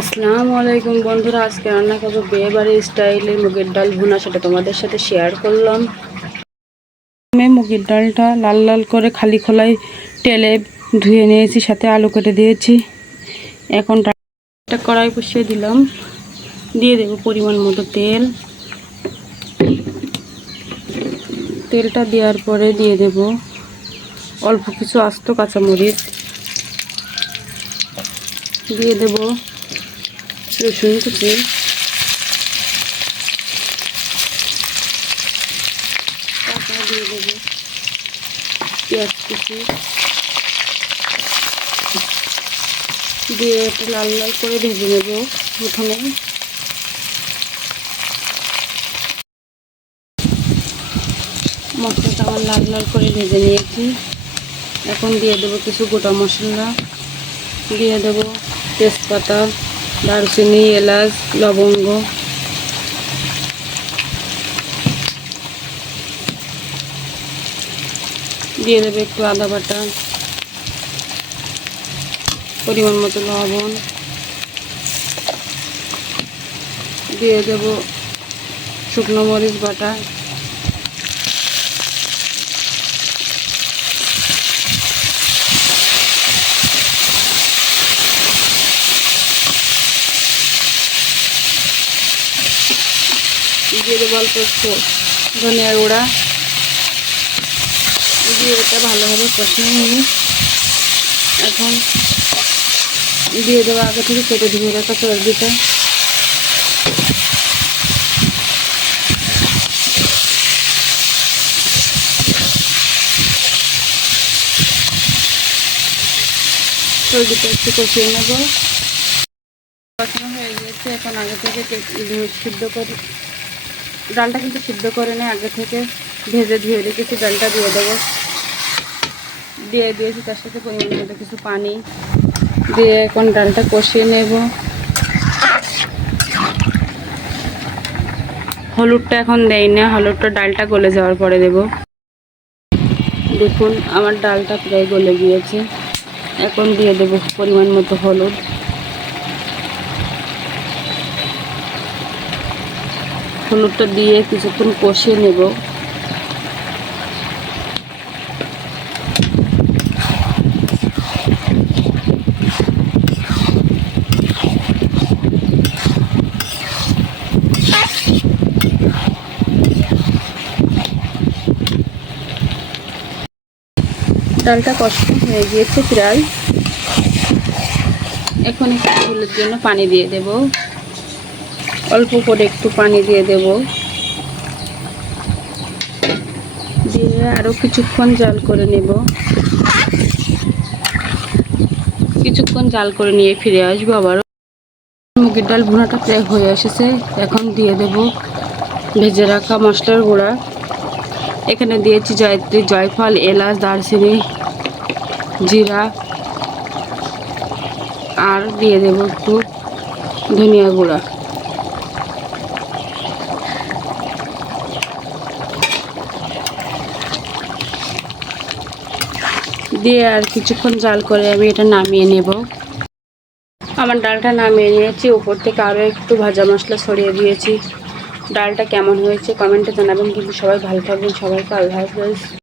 আসসালামু আলাইকুম বন্ধুরা, আজকে রান্না করবো বিয়ে বাড়ির স্টাইলে মুগের ডাল ভুনা। সেটা তোমাদের সাথে শেয়ার করলাম। আমি মুগের ডালটা লাল লাল করে খালি খোলায় তেলে ধুয়ে নিয়েছি, সাথে আলু কেটে দিয়েছি। এখন ডালটা কড়াই বসিয়ে দিলাম, দিয়ে দেবো পরিমাণ মতো তেল। তেলটা দেওয়ার পরে দিয়ে দেব অল্প কিছু আস্ত কাঁচামরিচ, দিয়ে দেব রসুন কুচি, দিয়ে দেবো পেঁয়াজ কুচি, দিয়ে একটু লাল লাল করে ভেজে নেব। প্রথমে মশলাটা আমার লাল লাল করে ভেজে নিয়েছি। এখন দিয়ে দেবো কিছু গোটা মশলা, দিয়ে দেবো তেজপাতা, দারুচিনি, এলাচ, লবঙ্গ, দিয়ে দেবো একটু আদা বাটা, পরিমাণ মতো লবণ, দিয়ে দেবো শুকনো মরিচ বাটা, দিয়ে দেবো অল্প একটু ধনিয়া গুঁড়া, দিয়ে এটা ভালোভাবে কষিয়ে নিই। এখন দিয়ে দেবো আগে থেকে কেটে ধুয়ে রাখা চর্বিটা, চর্বিটা একটু কষিয়ে নেব। কষানো হয়ে গিয়েছে। এখন আগে থেকে সিদ্ধ করে ডালটা কিন্তু সিদ্ধ করে নেই, আগে থেকে ভেজে ধুয়ে রেখেছি। ডালটা দিয়ে দেবো, দিয়ে দিয়েছি তার সাথে পরিমাণ মতো কিছু পানি দিয়ে এখন ডালটা কষিয়ে নেব। হলুদটা এখন দেই না, হলুদটা ডালটা গলে যাওয়ার পরে দেব। দেখুন আমার ডালটা প্রায় গলে গিয়েছে। এখন দিয়ে দেব পরিমাণ মতো হলুদ, হলুদটা দিয়ে কিছুক্ষণ কষিয়ে নেব। ডালটা কষানো হয়ে গিয়েছে প্রায়। এখন একটু ঝোলের জন্য পানি দিয়ে দেব, অল্প করে একটু পানি দিয়ে দেব, দিয়ে আরও কিছুক্ষণ জাল করে নেব। কিছুক্ষণ জাল করে নিয়ে ফিরে আসবো আবারও। মুগের ডাল ভুনাটা প্রায় হয়ে এসেছে। এখন দিয়ে দেব ভেজে রাখা মশলার গুঁড়া। এখানে দিয়েছি জয়ত্রী, জয়ফল, এলাচ, দারচিনি, জিরা, আর দিয়ে দেব একটু ধনিয়া গুঁড়া। দিয়ে আর কিছুক্ষণ জাল করে আমি এটা নামিয়ে নেব। আমার ডালটা নামিয়ে নিয়েছি, উপর থেকে আরও একটু ভাজা মশলা ছড়িয়ে দিয়েছি। ডালটা কেমন হয়েছে কমেন্টে জানাবেন। কিন্তু সবাই ভালো থাকবেন, সবাইকে আল্লাহ হাফেজ।